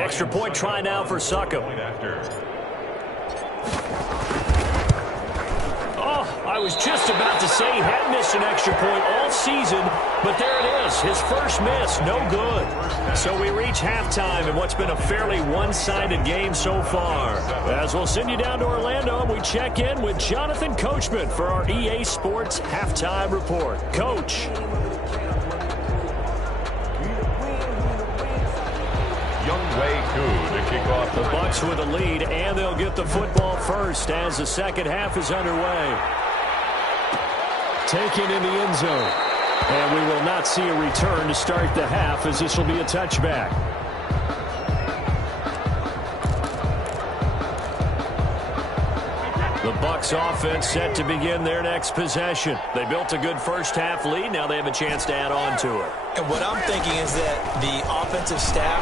Extra point try now for Succop. Oh, I was just about to say he had missed an extra point all season, but there it is. His first miss, no good. So we reach halftime in what's been a fairly one-sided game so far. As we'll send you down to Orlando, we check in with Jonathan Coachman for our EA Sports Halftime Report. Coach. To kick off the Bucs with a lead, and they'll get the football first as the second half is underway. Taken in the end zone. And we will not see a return to start the half, as this will be a touchback. The Bucs offense set to begin their next possession. They built a good first half lead. Now they have a chance to add on to it. And what I'm thinking is that the offensive staff...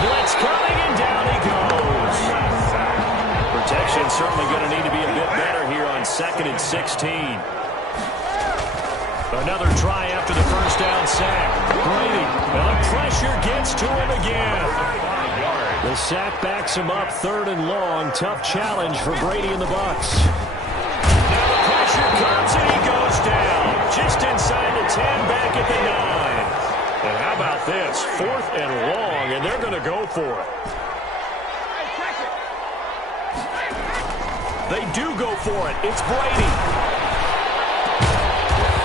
Blitz coming, and down he goes. Protection certainly going to need to be a bit better here on 2nd and 16. Another try after the first down sack. Brady, the pressure gets to him again. The sack backs him up 3rd and long. Tough challenge for Brady and the Bucs. Now the pressure comes, and he goes down. Just inside the 10, back at the 9. And how about this? 4th and long, and they're going to go for it. They do go for it. It's Brady.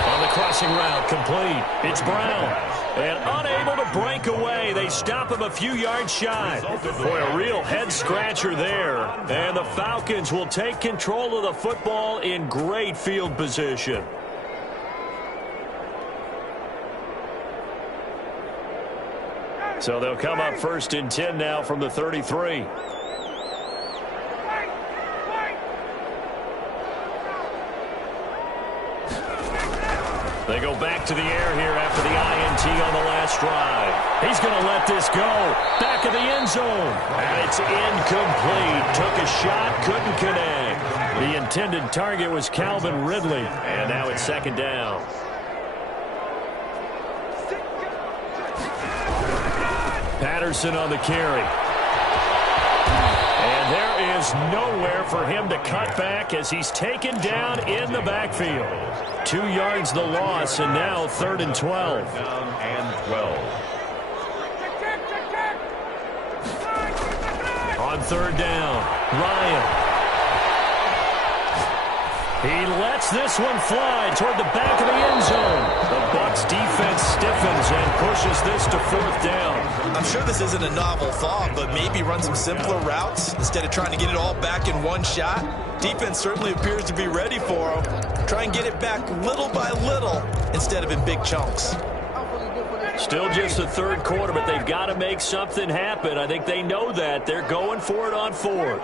On the crossing route, complete. It's Brown. And unable to break away. They stop him a few yards shy. Boy, a real head-scratcher there. And the Falcons will take control of the football in great field position. So they'll come up 1st and 10 now from the 33. They go back to the air here after the INT on the last drive. He's going to let this go. Back of the end zone. And it's incomplete. Took a shot, couldn't connect. The intended target was Calvin Ridley. And now it's 2nd down. Patterson on the carry. And there is nowhere for him to cut back as he's taken down in the backfield. 2 yards the loss, and now 3rd and 12. Down and 12. On 3rd down, Ryan. He lets this one fly toward the back of the end zone. The Bucs defense stiffens and pushes this to 4th down. I'm sure this isn't a novel thought, but maybe run some simpler routes instead of trying to get it all back in one shot. Defense certainly appears to be ready for him. Try and get it back little by little instead of in big chunks. Still just the 3rd quarter, but they've got to make something happen. I think they know that. They're going for it on 4th.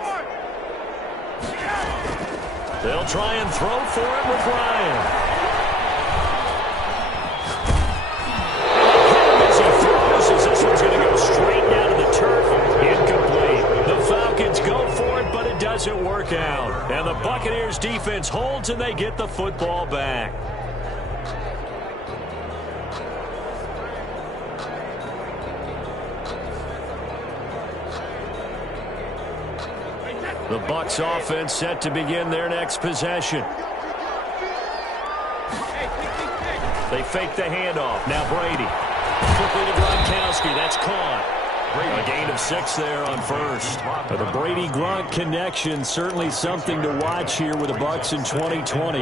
They'll try and throw for it with Ryan. As he throws, as this one's going to go straight down to the turf. Incomplete. The Falcons go for it, but it doesn't work out. And the Buccaneers defense holds, and they get the football back. The Bucs offense set to begin their next possession. They fake the handoff. Now Brady. Quickly to Gronkowski. That's caught. A gain of 6 there on 1st. The Brady-Gronk connection, certainly something to watch here with the Bucs in 2020.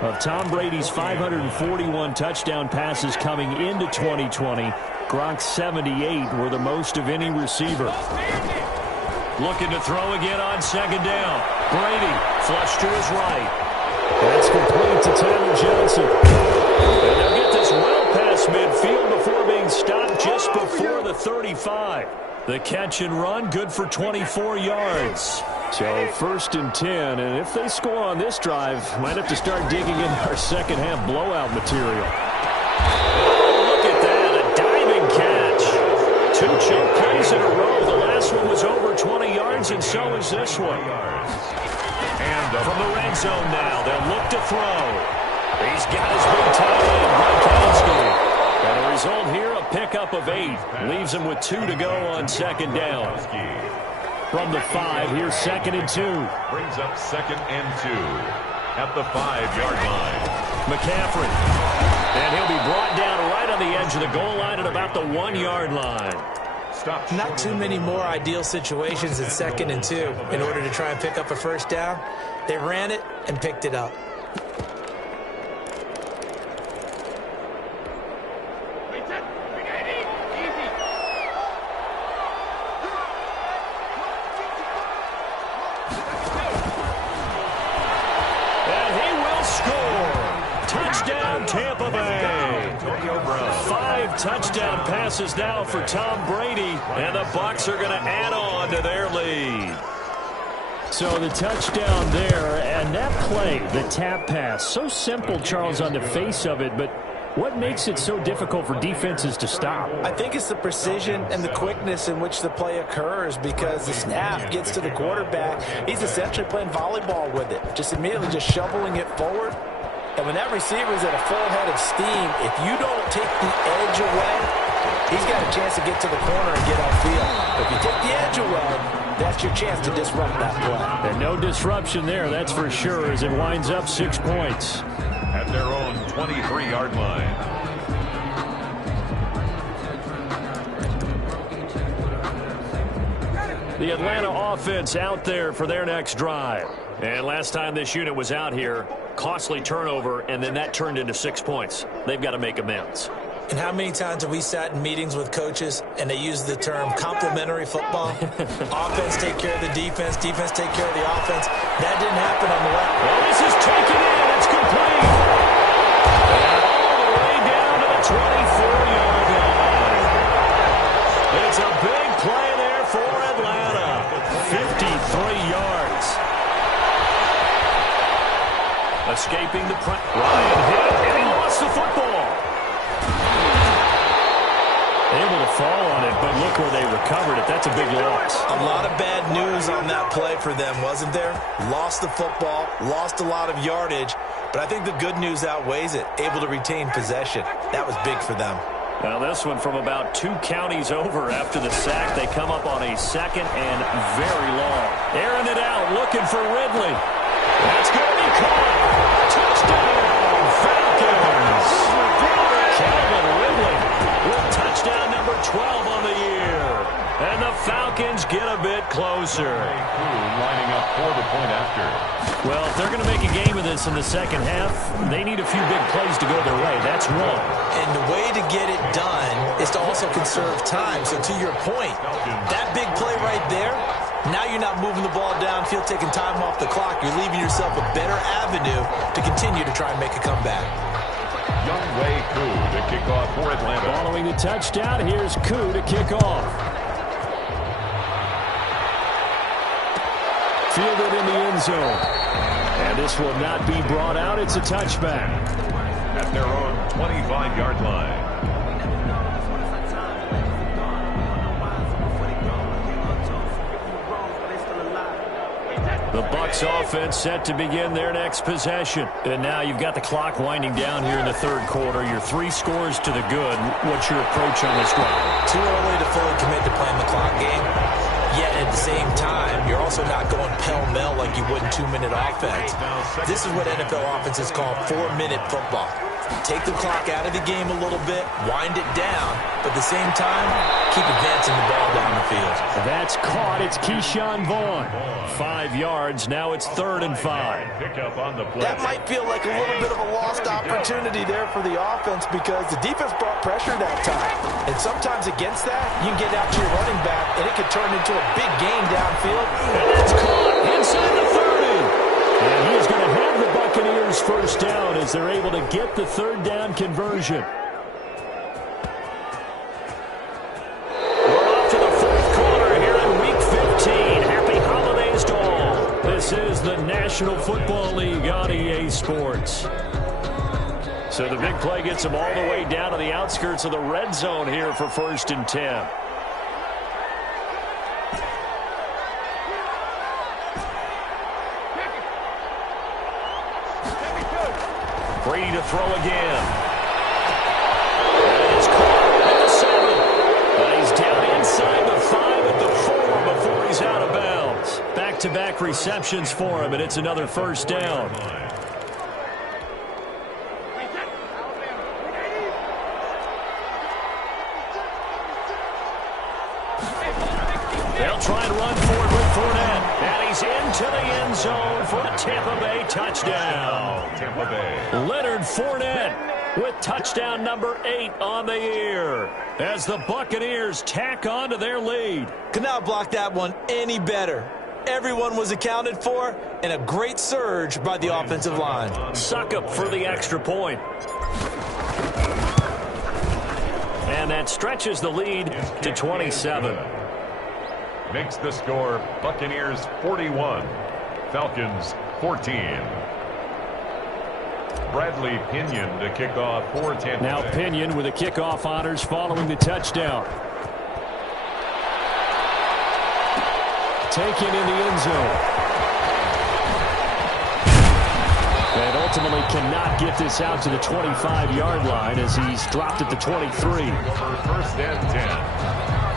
Of Tom Brady's 541 touchdown passes coming into 2020, Gronk's 78 were the most of any receiver. Looking to throw again on 2nd down. Brady, flush to his right. That's complete to Tyler Johnson. And they'll get this well past midfield before being stopped just before the 35. The catch and run, good for 24 yards. So 1st and 10, and if they score on this drive, might have to start digging in our second half blowout material. Oh, look at that, a diving catch. 2 choke plays in a row. The last one was over 20 yards, and so is this one. And from the red zone now, they'll look to throw. He's got his big tight end, Gronkowski. And a result here, a pickup of 8. Leaves them with 2 to go on second down. From the 5, here's 2nd and 2. Brings up 2nd and 2 at the 5-yard line. McCaffrey. And he'll be brought down right on the edge of the goal line at about the 1-yard line. Not too many more ideal situations at 2nd and 2 in order to try and pick up a first down. They ran it and picked it up. Tampa Bay. 5 touchdown passes now for Tom Brady, and the Bucs are going to add on to their lead. So the touchdown there, and that play, the tap pass, so simple, Charles, on the face of it, but what makes it so difficult for defenses to stop? I think it's the precision and the quickness in which the play occurs, because the snap gets to the quarterback. He's essentially playing volleyball with it, just immediately just shoveling it forward. And when that receiver is at a full head of steam, if you don't take the edge away, he's got a chance to get to the corner and get upfield. If you take the edge away, that's your chance to disrupt that play. And no disruption there, that's for sure, as it winds up 6 points. At their own 23-yard line. The Atlanta offense out there for their next drive. And last time this unit was out here, costly turnover, and then that turned into 6 points. They've got to make amends. And how many times have we sat in meetings with coaches and they use the term complementary football? Offense take care of the defense, defense take care of the offense. That didn't happen on the left. Well, this is taken in. It's complete. And all the way down to the 24-yard line. It's a big play there for Atlanta. 53 yards. Escaping the press. Ryan hit, and he lost the football. Able to fall on it, but look where they recovered it. That's a big loss. A lot of bad news on that play for them, wasn't there? Lost the football, lost a lot of yardage, but I think the good news outweighs it. Able to retain possession. That was big for them. Now this one from about 2 counties over after the sack. They come up on a 2nd and very long. Airing it out, looking for Ridley. That's going to be caught. Touchdown, Falcons. Calvin Ridley with touchdown number 12 on the year. And the Falcons get a bit closer. Lining up for the point after. Well, if they're going to make a game of this in the second half, they need a few big plays to go their way. That's one. And the way to get it done is to also conserve time. So to your point, that big play right there, now you're not moving the ball downfield, taking time off the clock. You're leaving yourself a better avenue to continue to try and make a comeback. Younghoe Koo to kick off for Atlanta. Following the touchdown, here's Koo to kick off. Fielded in the end zone. And this will not be brought out. It's a touchback. At their own 25-yard line. The Bucs offense set to begin their next possession. And now you've got the clock winding down here in the third quarter. You're 3 scores to the good. What's your approach on this drive? Too early to fully commit to playing the clock game. Yet at the same time, you're also not going pell-mell like you would in 2-minute offense. This is what NFL offenses call 4-minute football. Take the clock out of the game a little bit, wind it down, but at the same time, keep advancing the ball down the field. That's caught. It's Keyshawn Vaughn. 5 yards. Now it's 3rd and 5. Pick up on the play. That might feel like a little bit of a lost opportunity there for the offense because the defense brought pressure that time. And sometimes against that, you can get out to your running back, and it could turn into a big gain downfield. And it's caught inside the 30. And he's going to have the Buccaneers first down as they're able to get the 3rd down conversion. We're off to the 4th quarter here in Week 15. Happy holidays to all. This is the National Football League on EA Sports. So the big play gets them all the way down to the outskirts of the red zone here for 1st and 10. Brady to throw again. And it's caught at the back-to-back receptions for him, and it's another first down. They'll try and run forward with Fournette. And he's into the end zone for a Tampa Bay touchdown. Tampa Bay. Leonard Fournette with touchdown number 8 on the year as the Buccaneers tack on to their lead. Could not block that one any better. Everyone was accounted for, and a great surge by the offensive line. Suckup for the extra point. And that stretches the lead to 27. Makes the score Buccaneers 41, Falcons 14. Bradley Pinion to kick off for Tampa Bay. Now Pinion with the kickoff honors following the touchdown. Taken in the end zone. And ultimately cannot get this out to the 25-yard line as he's dropped at the 23. First and 10.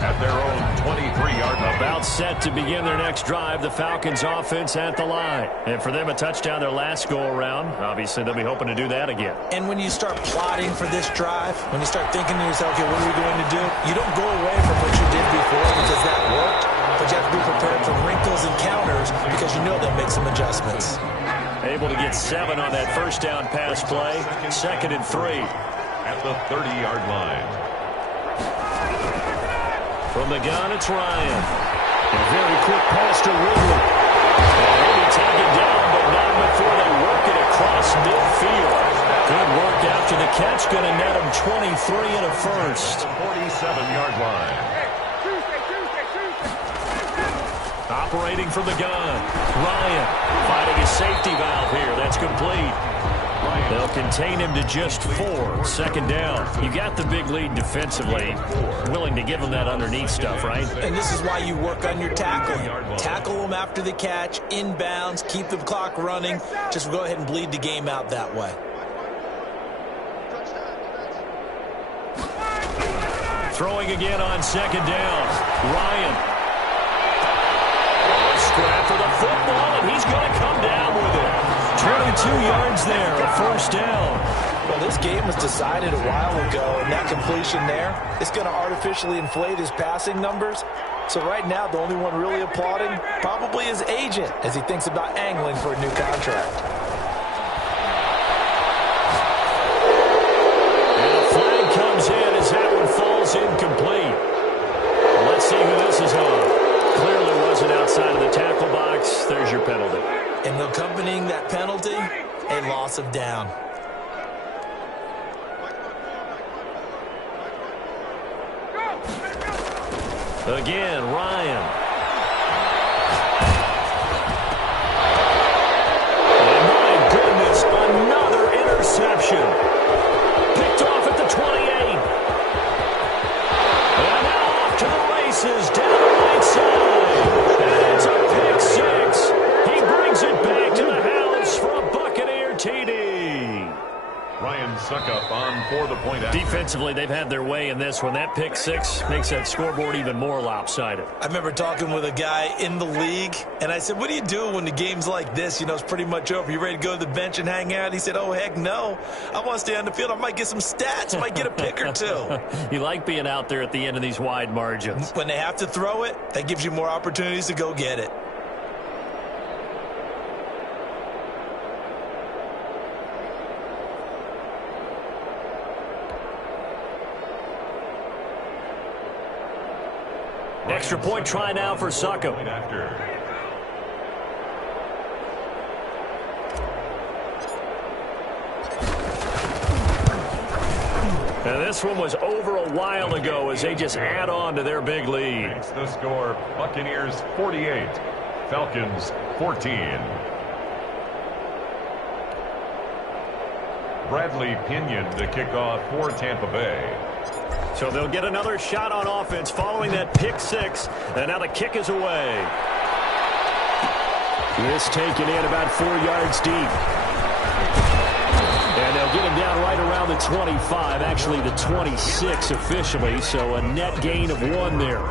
At their own 23-yard line. About set to begin their next drive, the Falcons offense at the line. And for them, a touchdown their last go-around. Obviously, they'll be hoping to do that again. And when you start plotting for this drive, when you start thinking to yourself, okay, what are we going to do? You don't go away from what you did before because that worked, but you have to be prepared for wrinkles and counters because you know they'll make some adjustments. Able to get 7 on that first down pass play. 2nd and 3. At the 30-yard line. From the gun, it's Ryan. A very quick pass to Ridley. Maybe taken down, but not before they work it across midfield. Good work after the catch. Going to net him 23 and a first. 47-yard line. Operating from the gun. Ryan finding a safety valve here. That's complete. They'll contain him to just 4. 2nd down. You got the big lead defensively. Willing to give him that underneath stuff, right? And this is why you work on your tackling. Tackle them after the catch, inbounds, keep the clock running. Just go ahead and bleed the game out that way. Throwing again on 2nd down. Ryan. Scrap for the football, and he's going to come down with it. 22 yards there, a first down. Well, this game was decided a while ago, and that completion there is going to artificially inflate his passing numbers. So right now, the only one really applauding probably his agent as he thinks about angling for a new contract. And a flag comes in as that one falls incomplete. Let's see who this is on. Clearly wasn't outside of the tackle box. There's your penalty. And accompanying that penalty, a loss of down. Again, Ryan. And my goodness, another interception. Picked off at the 28. And now off to the races, down the right side. And it's a pick 6. He brings it back to the house for a Buccaneer TD. Ryan Suckup on for the point. Defensively, they've had their way in this one. That pick 6 makes that scoreboard even more lopsided. I remember talking with a guy in the league, and I said, what do you do when the game's like this? You know, it's pretty much over. You ready to go to the bench and hang out? He said, oh, heck no. I want to stay on the field. I might get some stats. I might get a pick or 2. You like being out there at the end of these wide margins. When they have to throw it, that gives you more opportunities to go get it. Extra point try now for Suckup. And this one was over a while ago as they just add on to their big lead. Makes the score Buccaneers 48, Falcons 14. Bradley Pinion to kick off for Tampa Bay. So they'll get another shot on offense following that pick 6. And now the kick is away. This taken in about 4 yards deep. And they'll get him down right around the 25, actually the 26 officially, so a net gain of 1 there.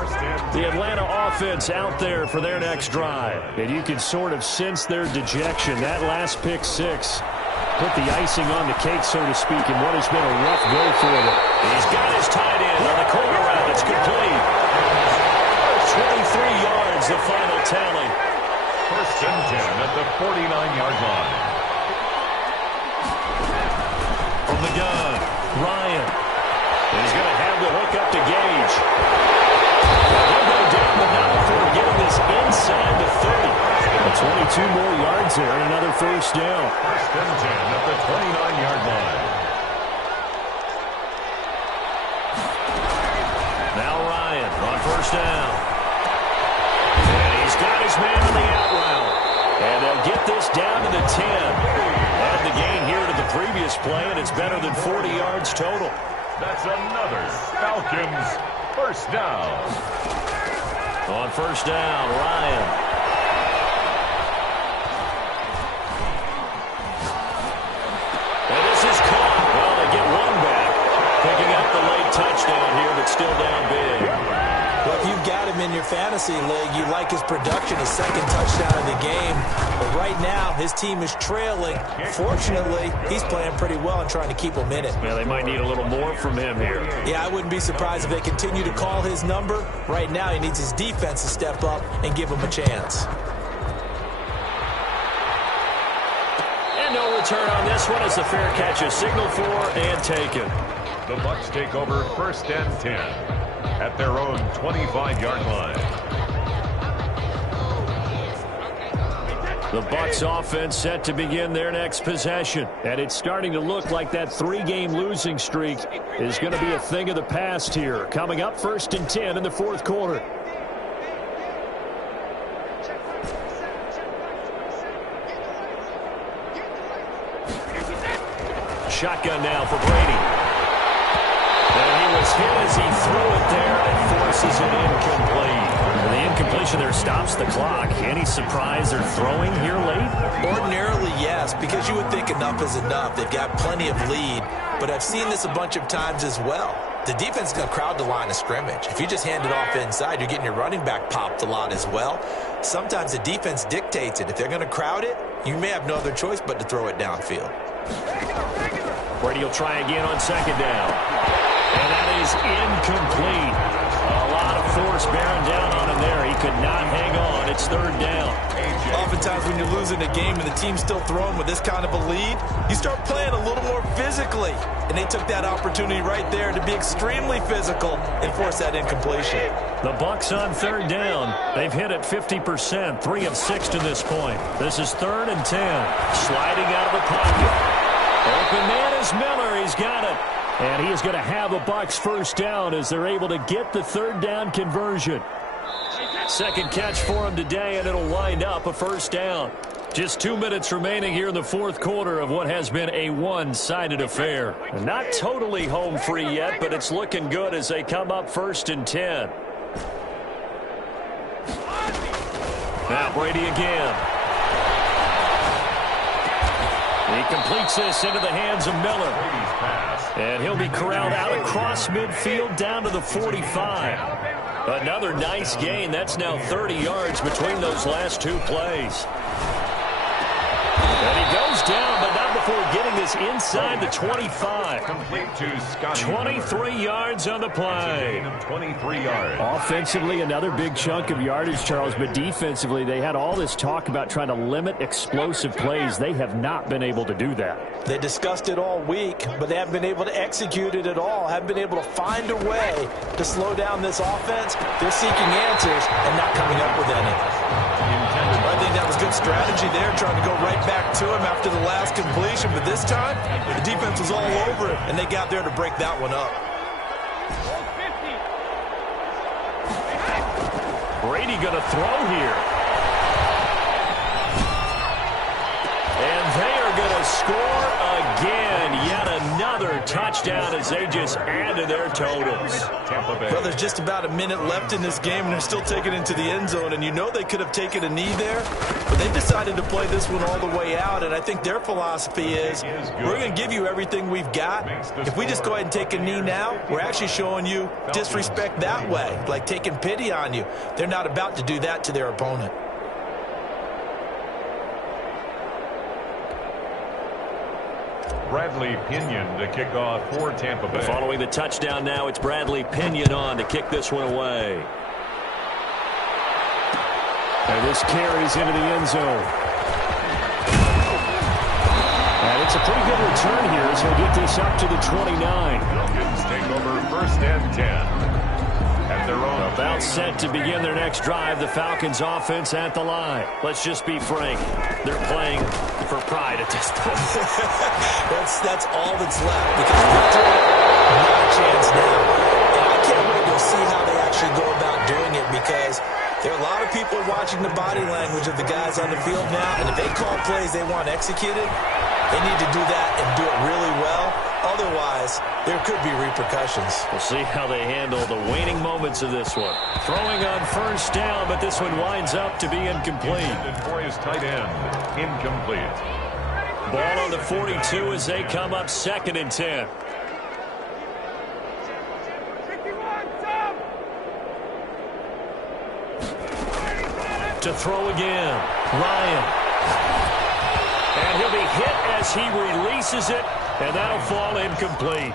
The Atlanta offense out there for their next drive. And you can sort of sense their dejection. That last pick 6 put the icing on the cake, so to speak, in what has been a rough go for them. He's got his tight end on the corner route. It's complete. 23 yards, the final tally. First and 10 at the 49-yard line. From the gun, Ryan. He's going to have the hook up to Gage. He'll go down, but not before getting this inside the 30. 22 more yards there and another first down. First and 10 at the 29-yard line. Now Ryan on first down. And he's got his man on the out route. And they'll get this down to the 10. Add the gain here to the previous play, and it's better than 40 yards total. That's another Falcons first down. On first down, Ryan. And this is caught. Well, they get one back. Picking up the late touchdown here, but still down big. Well, if you've got him in your fantasy league, you like his production, his second touchdown of the game. But right now, his team is trailing. Fortunately, he's playing pretty well and trying to keep them in it. Yeah, they might need a little more from him here. Yeah, I wouldn't be surprised if they continue to call his number. Right now, he needs his defense to step up and give him a chance. And no return on this one as the fair catch is signaled for and taken. The Bucs take over first and 10 at their own 25-yard line. The Bucs offense set to begin their next possession. And it's starting to look like that 3-game losing streak is going to be a thing of the past here. Coming up first and 10 in the fourth quarter. Shotgun now for Brady. And he was hit as he threw it there and forces it incomplete. And the incompletion there stops the clock. Any surprise they're throwing here late? Ordinarily, yes, because you would think enough is enough. They've got plenty of lead, but I've seen this a bunch of times as well. The defense is going to crowd the line of scrimmage. If you just hand it off inside, you're getting your running back popped a lot as well. Sometimes the defense dictates it. If they're going to crowd it, you may have no other choice but to throw it downfield. Brady will try again on second down. And that is incomplete. A lot of force bearing down on him there. He could not hang on. It's third down. Oftentimes when you're losing a game and the team's still throwing with this kind of a lead, you start playing a little more physically. And they took that opportunity right there to be extremely physical and force that incompletion. The Bucs on third down. They've hit it 50%, 3 of 6 to this point. This is third and 10. Sliding out of the pocket. Open man is Miller. He's got it. And he is going to have a Bucs first down as they're able to get the third down conversion. Second catch for him today, and it'll wind up a first down. Just 2 minutes remaining here in the fourth quarter of what has been a one-sided affair. Not totally home free yet, but it's looking good as they come up first and 10. Now Brady again. He completes this into the hands of Miller. And he'll be corralled out across midfield down to the 45. Another nice gain. That's now 30 yards between those last 2 plays. And he goes down, but not before getting this inside the 25. Complete to Scotty 23 yards on the play. 23 yards. Offensively, another big chunk of yardage, Charles, but defensively, they had all this talk about trying to limit explosive plays. They have not been able to do that. They discussed it all week, but they haven't been able to execute it at all, haven't been able to find a way to slow down this offense. They're seeking answers and not coming up with any. I think that was good strategy there, trying to go right back to him after the last completion. But this time, the defense was all over it, and they got there to break that one up. Brady going to throw here. And they are going to score again. Yet another touchdown as they just add to their totals. Tampa Bay. Well, there's just about a minute left in this game, and they're still taking it into the end zone. And you know they could have taken a knee there, but they decided to play this one all the way out. And I think their philosophy is, we're going to give you everything we've got. If we just go ahead and take a knee now, we're actually showing you disrespect that way, like taking pity on you. They're not about to do that to their opponent. Bradley Pinion to kick off for Tampa Bay. Following the touchdown now, it's Bradley Pinion on to kick this one away. And this carries into the end zone. And it's a pretty good return here as he'll get this up to the 29. Falcons take over first and 10. At their own. About set to begin their next drive, the Falcons offense at the line. Let's just be frank. They're playing for pride at this point. That's all that's left, because victory, not a chance now. And I can't wait to see how they actually go about doing it, because there are a lot of people watching the body language of the guys on the field now, and if they call plays they want executed, they need to do that and do it really well. Otherwise, there could be repercussions. We'll see how they handle the waning moments of this one. Throwing on first down, but this one winds up to be incomplete. And for his tight end, incomplete. Ball on the 42 as they come up 2nd and 10. To throw again, Ryan. And he'll be hit as he releases it, and that'll fall incomplete.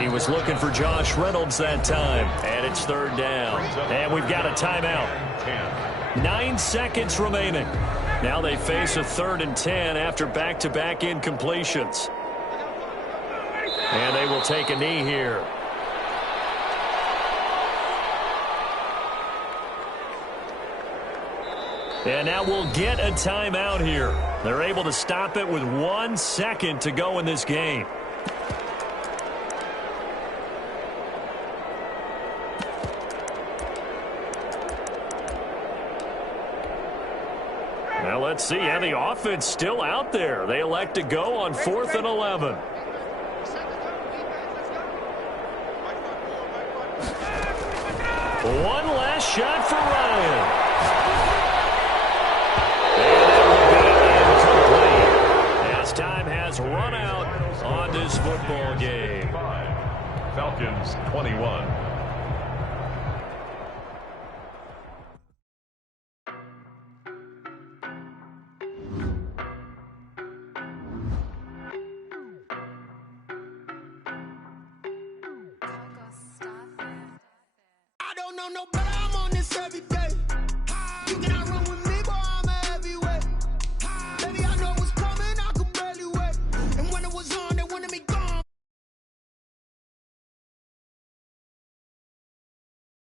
He was looking for Josh Reynolds that time, and it's 3rd down. And we've got a timeout. 9 seconds remaining. Now they face a 3rd and 10 after back-to-back incompletions. And they will take a knee here. And now we'll get a timeout here. They're able to stop it with 1 second to go in this game. Now let's see how the offense still out there. They elect to go on 4th and 11. One last shot for Ryan. Time has run out on this football game. Falcons 21. I don't know no better, I'm on this every day.